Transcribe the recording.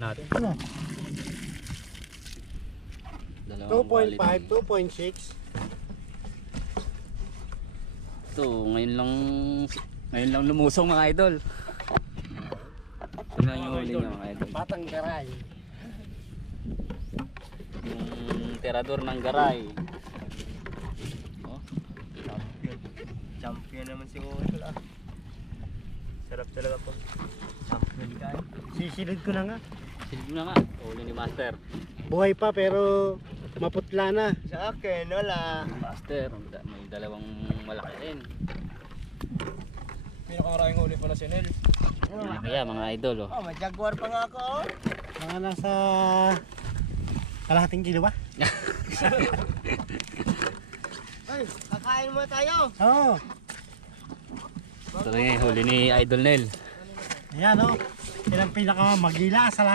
natin. Ano? Dalawang 2.5, 2.6. Ito, ngayon lang lumusong mga idol. Ito na yung huli niya mga idol. Patang garay. Yung tirador ng garay. Oh, Champion naman si Utol ah. Sarap talaga po. Champion ka. Sisilid ko na nga. silip na nga. Huli ni Master. Buhay pa pero maputla na. Sa akin, wala. Master, may dalawang malaki rin. Pinakamaraming huli pala si Nel. Kaya mga idol oh. Oh, may jaguar pa nga ako oh. Mga nasa kalahating kilo ba? Ay, kakain mo tayo. Oo. Ito na yung huli ni Idol Nel. Ayan o. Yan ang pinaka magila sa lahat.